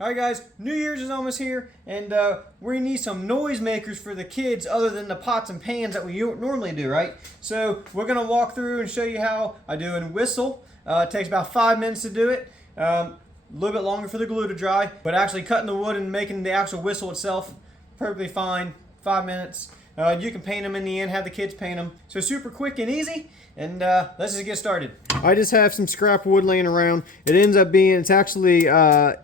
Alright guys, New Year's is almost here, and we need some noise makers for the kids other than the pots and pans that we normally do, right? So we're going to walk through and show you how I do a whistle. It takes about 5 minutes to do it. A little bit longer for the glue to dry, but actually cutting the wood and making the actual whistle itself, perfectly fine, 5 minutes. You can paint them in the end, have the kids paint them. So super quick and easy, and let's just get started. I just have some scrap wood laying around. It ends up being, it's actually it's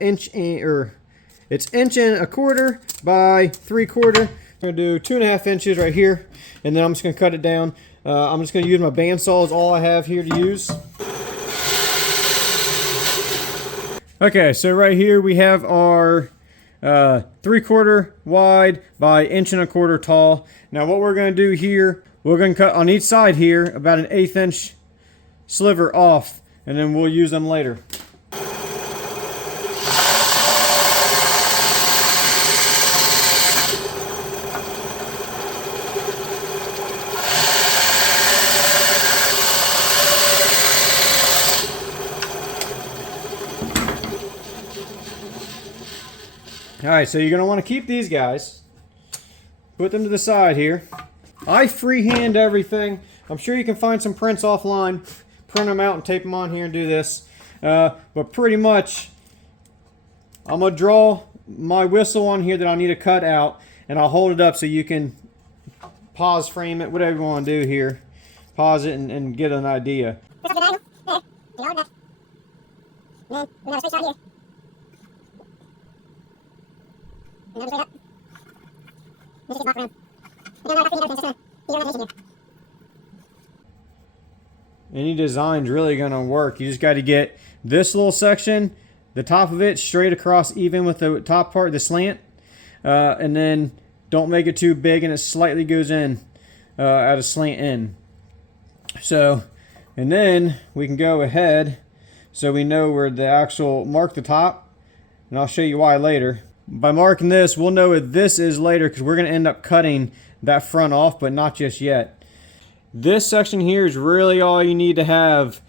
inch and a quarter by 3/4. I'm gonna do 2.5 inches right here, and then I'm just gonna cut it down. I'm just gonna use my bandsaw is all I have here to use. Okay, so right here we have our 3/4 wide by 1.25 inches tall. Now what we're going to do here, we're going to cut on each side here about an 1/8 inch sliver off, and then we'll use them later. Alright, so you're going to want to keep these guys. Put them to the side here. I freehand everything. I'm sure you can find some prints offline. Print them out and tape them on here and do this. But pretty much, I'm going to draw my whistle on here that I need to cut out. And I'll hold it up so you can pause frame it, whatever you want to do here. Pause it and get an idea. Any design's really going to work. You just got to get this little section, the top of it, straight across even with the top part, the slant. And then don't make it too big and it slightly goes in at a slant end. So, and then we can go ahead so we know where the actual, mark the top. And I'll show you why later. By marking this, we'll know what this is later because we're going to end up cutting that front off, but not just yet. This section here is really all you need to have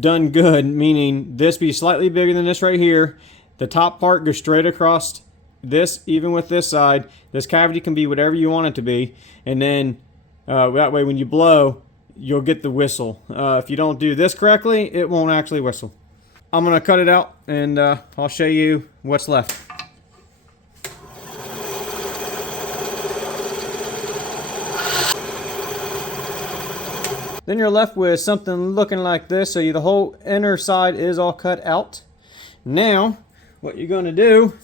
done good, meaning this be slightly bigger than this right here. The top part goes straight across this, even with this side. This cavity can be whatever you want it to be, and then that way when you blow, you'll get the whistle. If you don't do this correctly, it won't actually whistle. I'm going to cut it out, and I'll show you what's left. Then you're left with something looking like this. So the whole inner side is all cut out. Now, what you're going to do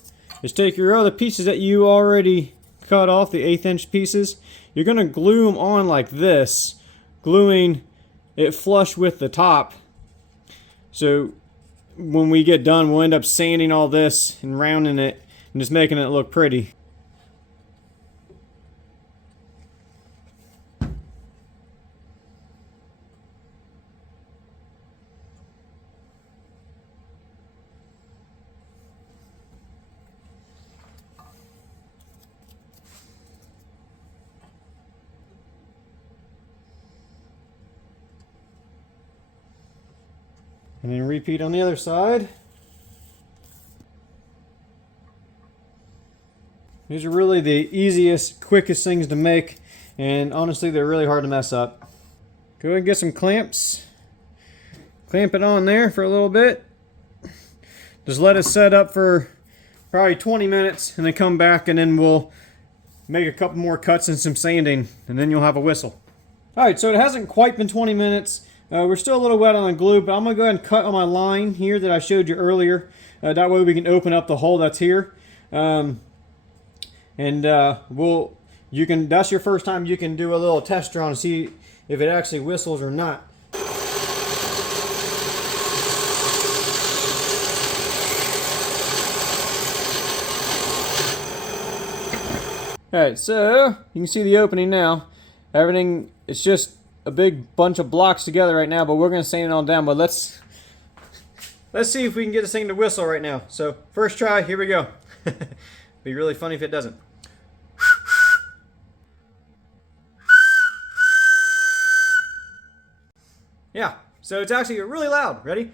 is take your other pieces that you already cut off, the 1/8 inch pieces. You're going to glue them on like this, gluing it flush with the top. So when we get done, we'll end up sanding all this and rounding it and just making it look pretty. And then repeat on the other side. These are really the easiest, quickest things to make, and honestly they're really hard to mess up. Go ahead and get some clamps. Clamp it on there for a little bit. Just let it set up for probably 20 minutes and then come back, and then we'll make a couple more cuts and some sanding, and then you'll have a whistle. Alright, so it hasn't quite been 20 minutes. We're still a little wet on the glue, but I'm going to go ahead and cut on my line here that I showed you earlier. That way we can open up the hole that's here. That's your first time you can do a little test run to see if it actually whistles or not. Alright, so you can see the opening now. Everything, it's just a big bunch of blocks together right now, but we're going to sand it all down. But let's see if we can get this thing to whistle right now. So first try, here we go. Be really funny if it doesn't. Yeah, so it's actually really loud. Ready?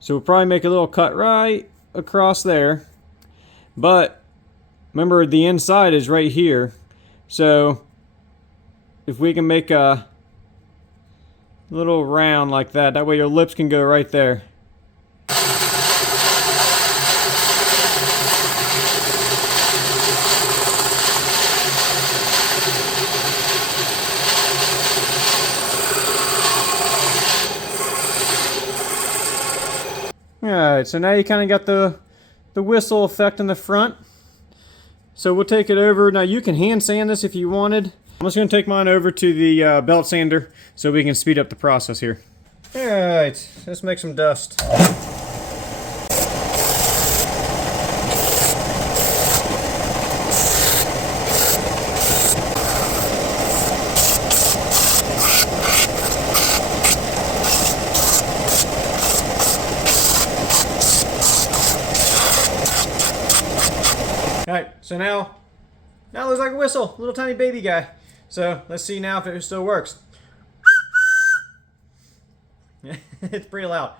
So we'll probably make a little cut right across there. But remember, the inside is right here. So if we can make a little round like that, that way your lips can go right there. Alright, so now you kind of got the whistle effect in the front. So we'll take it over. Now you can hand sand this if you wanted. I'm just going to take mine over to the belt sander so we can speed up the process here. Alright, let's make some dust. Alright, so now it looks like a whistle, little tiny baby guy. So let's see now if it still works. It's pretty loud.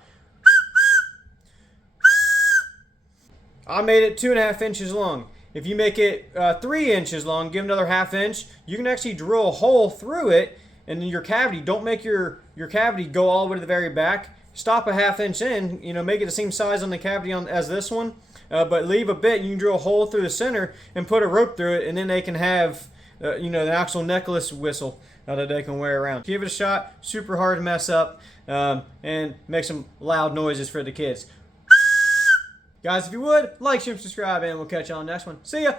I made it 2.5 inches long. If you make it 3 inches long, give another 1/2 inch, you can actually drill a hole through it, and then your cavity, don't make your cavity go all the way to the very back. Stop a 1/2 inch in, make it the same size on the cavity as this one. But leave a bit, you can drill a hole through the center and put a rope through it, and then they can have, the actual necklace whistle that they can wear around. Give it a shot, super hard to mess up, and make some loud noises for the kids. Guys, if you would, like, share, subscribe, and we'll catch you on the next one. See ya!